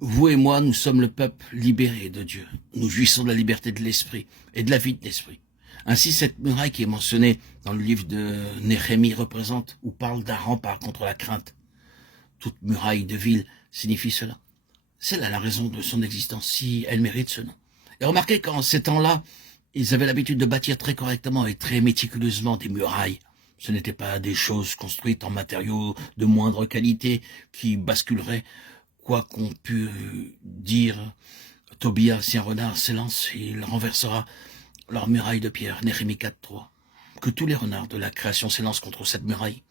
Vous et moi, nous sommes le peuple libéré de Dieu. Nous jouissons de la liberté de l'esprit et de la vie de l'esprit. Ainsi, cette muraille qui est mentionnée dans le livre de Néhémie représente ou parle d'un rempart contre la crainte. Toute muraille de ville signifie cela. C'est là la raison de son existence, si elle mérite ce nom. Et remarquez qu'en ces temps-là, ils avaient l'habitude de bâtir très correctement et très méticuleusement des murailles. Ce n'étaient pas des choses construites en matériaux de moindre qualité qui basculeraient. Quoi qu'on pût dire, Tobia, si un renard s'élance, il renversera leur muraille de pierre, Néhémie 4:3. Que tous les renards de la création s'élancent contre cette muraille,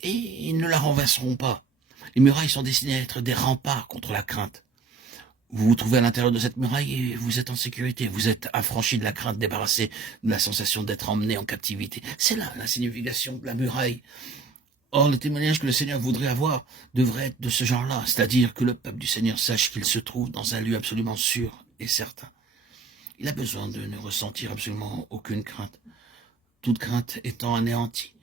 et ils ne la renverseront pas. Les murailles sont destinées à être des remparts contre la crainte. Vous vous trouvez à l'intérieur de cette muraille et vous êtes en sécurité. Vous êtes affranchi de la crainte, débarrassé de la sensation d'être emmené en captivité. C'est là la signification de la muraille. Or, le témoignage que le Seigneur voudrait avoir devrait être de ce genre-là, c'est-à-dire que le peuple du Seigneur sache qu'il se trouve dans un lieu absolument sûr et certain. Il a besoin de ne ressentir absolument aucune crainte. Toute crainte étant anéantie,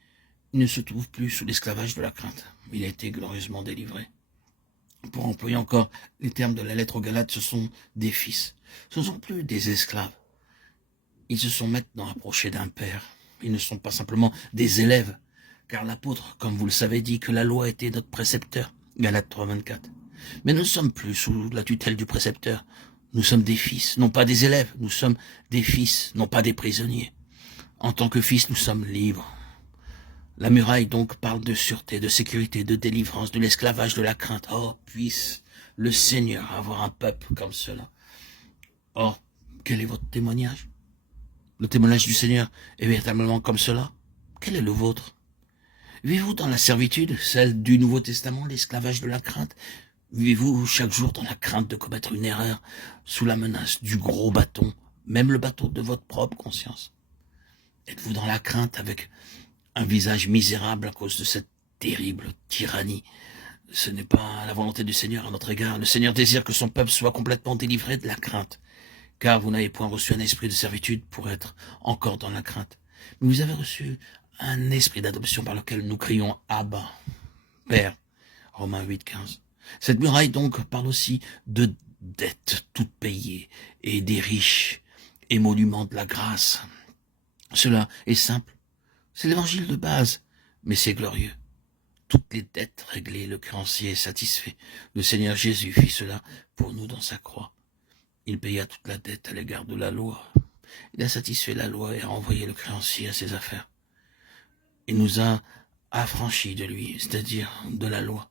il ne se trouve plus sous l'esclavage de la crainte. Il a été glorieusement délivré. Pour employer encore les termes de la lettre aux Galates, ce sont des fils. Ce ne sont plus des esclaves. Ils se sont maintenant approchés d'un père. Ils ne sont pas simplement des élèves, car l'apôtre, comme vous le savez, dit que la loi était notre précepteur, Galates 3:24. Mais nous ne sommes plus sous la tutelle du précepteur. Nous sommes des fils, non pas des élèves. Nous sommes des fils, non pas des prisonniers. En tant que fils, nous sommes libres. La muraille donc parle de sûreté, de sécurité, de délivrance, de l'esclavage, de la crainte. Oh, puisse le Seigneur avoir un peuple comme cela. Or, quel est votre témoignage? Le témoignage du Seigneur est véritablement comme cela? Quel est le vôtre? Vivez-vous dans la servitude, celle du Nouveau Testament, l'esclavage de la crainte? Vivez-vous chaque jour dans la crainte de commettre une erreur, sous la menace du gros bâton, même le bâton de votre propre conscience? Êtes-vous dans la crainte avec un visage misérable à cause de cette terrible tyrannie? Ce n'est pas la volonté du Seigneur à notre égard. Le Seigneur désire que son peuple soit complètement délivré de la crainte, car vous n'avez point reçu un esprit de servitude pour être encore dans la crainte. Mais vous avez reçu un esprit d'adoption par lequel nous crions « Abba, Père ». Romains 8:15. Cette muraille donc parle aussi de dettes toutes payées et des riches émoluments de la grâce. Cela est simple, c'est l'évangile de base, mais c'est glorieux. Toutes les dettes réglées, le créancier est satisfait. Le Seigneur Jésus fit cela pour nous dans sa croix. Il paya toute la dette à l'égard de la loi. Il a satisfait la loi et a renvoyé le créancier à ses affaires. Il nous a affranchis de lui, c'est-à-dire de la loi.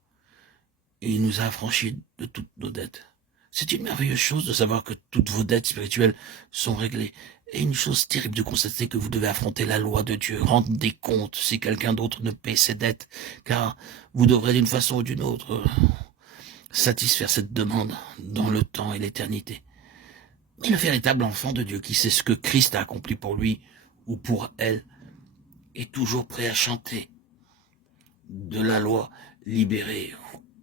Et il nous a affranchis de toutes nos dettes. C'est une merveilleuse chose de savoir que toutes vos dettes spirituelles sont réglées. Et une chose terrible de constater que vous devez affronter la loi de Dieu, rendre des comptes si quelqu'un d'autre ne paie ses dettes, car vous devrez d'une façon ou d'une autre satisfaire cette demande dans le temps et l'éternité. Mais le véritable enfant de Dieu qui sait ce que Christ a accompli pour lui ou pour elle est toujours prêt à chanter de la loi libérée.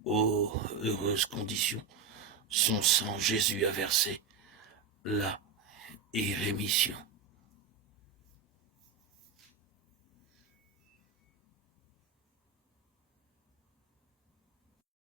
Oh, heureuse condition, son sang Jésus a versé là et rémission.